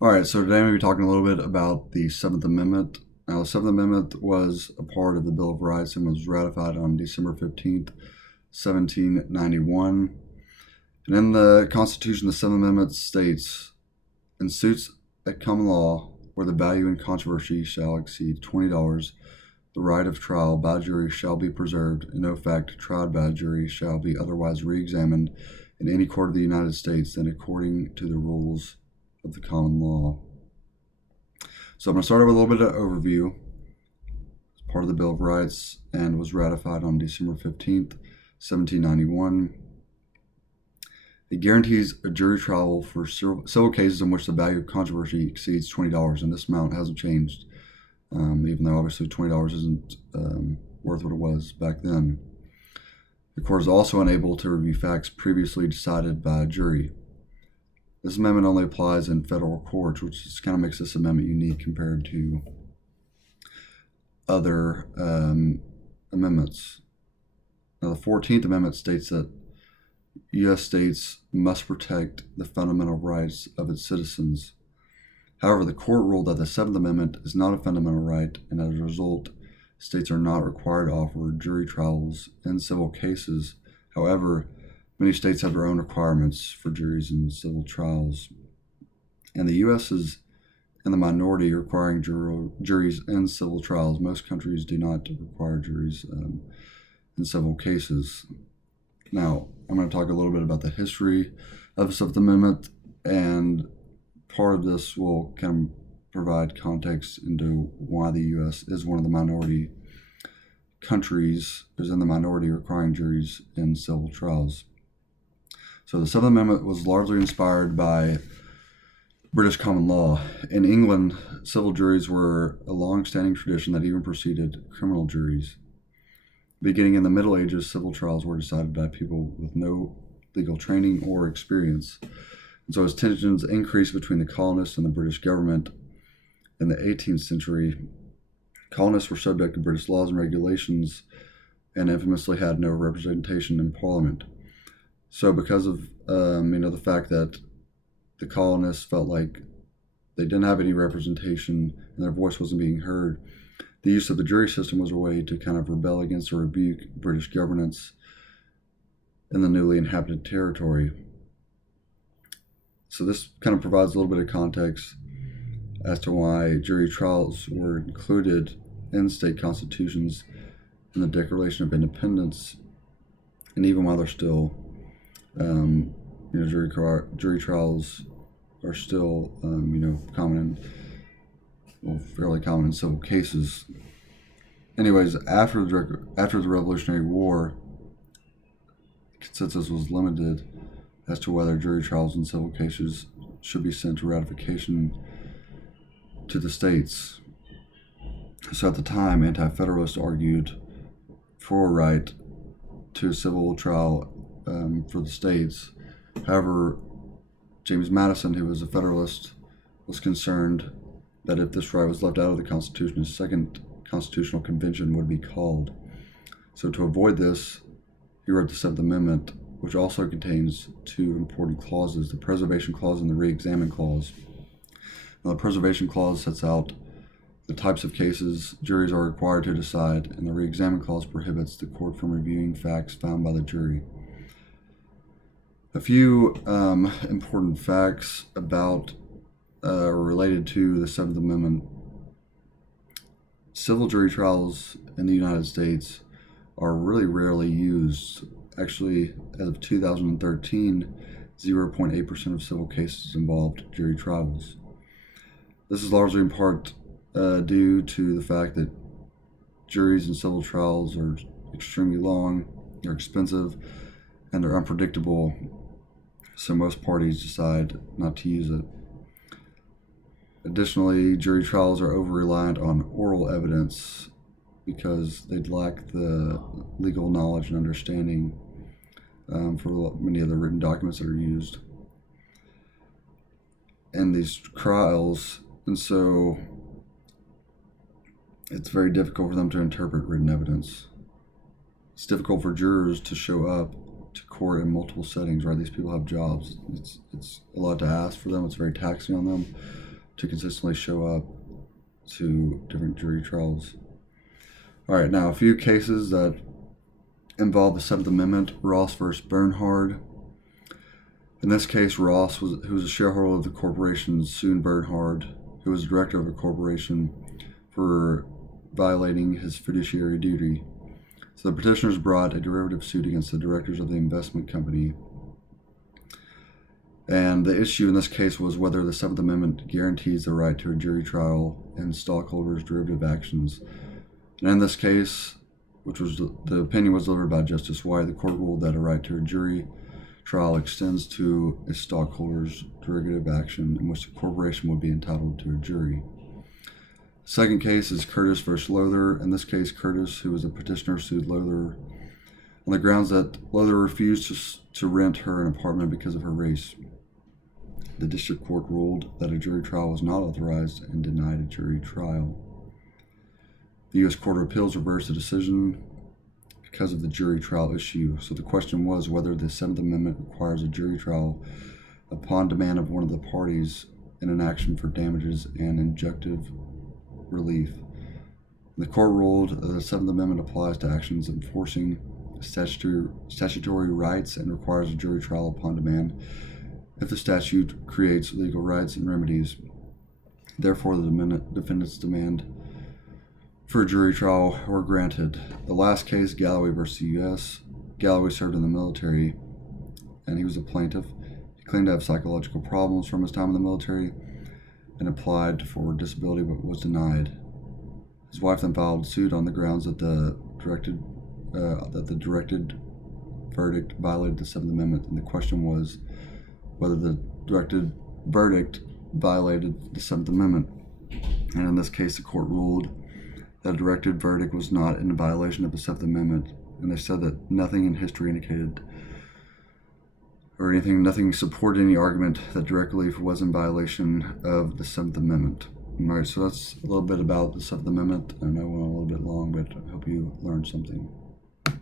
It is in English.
All right, so today I'm going to be talking a little bit about the Seventh Amendment. Now, the Seventh Amendment was a part of the Bill of Rights and was ratified on December 15th, 1791. And in the Constitution, the Seventh Amendment states, in suits at common law where the value in controversy shall exceed $20, the right of trial by jury shall be preserved, and no fact tried by a jury shall be otherwise re-examined in any court of the United States than according to the rules of the common law. So I'm going to start with a little bit of overview. It's part of the Bill of Rights and was ratified on December 15th, 1791. It guarantees a jury trial for civil cases in which the value of controversy exceeds $20, and this amount hasn't changed, even though obviously $20 isn't worth what it was back then. The court is also unable to review facts previously decided by a jury. This amendment only applies in federal courts, which just kind of makes this amendment unique compared to other amendments. Now, the 14th Amendment states that U.S. states must protect the fundamental rights of its citizens. However, the court ruled that the 7th Amendment is not a fundamental right, and as a result, states are not required to offer jury trials in civil cases. However, many states have their own requirements for juries in civil trials, and the U.S. is in the minority requiring juries in civil trials. Most countries do not require juries in civil cases. Now, I'm going to talk a little bit about the history of the Seventh Amendment, and part of this will kind of provide context into why the U.S. is one of the minority countries, is in the minority requiring juries in civil trials. So the Seventh Amendment was largely inspired by British common law. In England, civil juries were a long-standing tradition that even preceded criminal juries. Beginning in the Middle Ages, civil trials were decided by people with no legal training or experience. And so as tensions increased between the colonists and the British government in the 18th century, colonists were subject to British laws and regulations and infamously had no representation in Parliament. So because of the fact that the colonists felt like they didn't have any representation and their voice wasn't being heard, the use of the jury system was a way to kind of rebel against or rebuke British governance in the newly inhabited territory. So this kind of provides a little bit of context as to why jury trials were included in state constitutions in the Declaration of Independence, and even while they're still jury trials are still, fairly common in civil cases. Anyways, after the Revolutionary War, consensus was limited as to whether jury trials in civil cases should be sent to ratification to the states. So at the time, Anti-Federalists argued for a right to a civil trial for the states. However, James Madison, who was a Federalist, was concerned that if this right was left out of the Constitution, a second constitutional convention would be called. So to avoid this, he wrote the Seventh Amendment, which also contains two important clauses, the Preservation Clause and the Re-examine Clause. Now, the Preservation Clause sets out the types of cases juries are required to decide, and the Re-examine Clause prohibits the court from reviewing facts found by the jury. A few important facts about related to the Seventh Amendment. Civil jury trials in the United States are really rarely used. Actually, as of 2013, 0.8% of civil cases involved jury trials. This is largely in part due to the fact that juries in civil trials are extremely long, they're expensive, and they're unpredictable, so most parties decide not to use it. Additionally, jury trials are over-reliant on oral evidence because they lack the legal knowledge and understanding for many of the written documents that are used in these trials, and so it's very difficult for them to interpret written evidence. It's difficult for jurors to show up to court in multiple settings, right? These people have jobs. It's a lot to ask for them. It's very taxing on them. to consistently show up to different jury trials. All right, now a few cases that involve the Seventh Amendment. Ross versus Bernhard. In this case, Ross, who was a shareholder of the corporation, sued Bernhard, who was the director of a corporation, for violating his fiduciary duty. So the petitioners brought a derivative suit against the directors of the investment company. And the issue in this case was whether the Seventh Amendment guarantees the right to a jury trial in stockholders' derivative actions. And in this case, which was the opinion was delivered by Justice White, the court ruled that a right to a jury trial extends to a stockholder's derivative action in which the corporation would be entitled to a jury. The second case is Curtis versus Lowther. In this case, Curtis, who was a petitioner, sued Lowther on the grounds that Lowther refused to rent her an apartment because of her race. The district court ruled that a jury trial was not authorized and denied a jury trial. The U.S. Court of Appeals reversed the decision because of the jury trial issue. So the question was whether the Seventh Amendment requires a jury trial upon demand of one of the parties in an action for damages and injunctive relief. The court ruled that the Seventh Amendment applies to actions enforcing statutory rights and requires a jury trial upon demand if the statute creates legal rights and remedies. Therefore, the defendant's demand for a jury trial were granted. The last case, Galloway versus the U.S. Galloway served in the military, and he was a plaintiff. He claimed to have psychological problems from his time in the military and applied for disability but was denied. His wife then filed suit on the grounds that the directed verdict violated the Seventh Amendment, and the question was whether the directed verdict violated the Seventh Amendment. And in this case, the court ruled that a directed verdict was not in violation of the Seventh Amendment, and they said that nothing in history indicated nothing supported any argument that direct relief was in violation of the Seventh Amendment. All right, so that's a little bit about the Seventh Amendment. I know it went a little bit long, but I hope you learned something.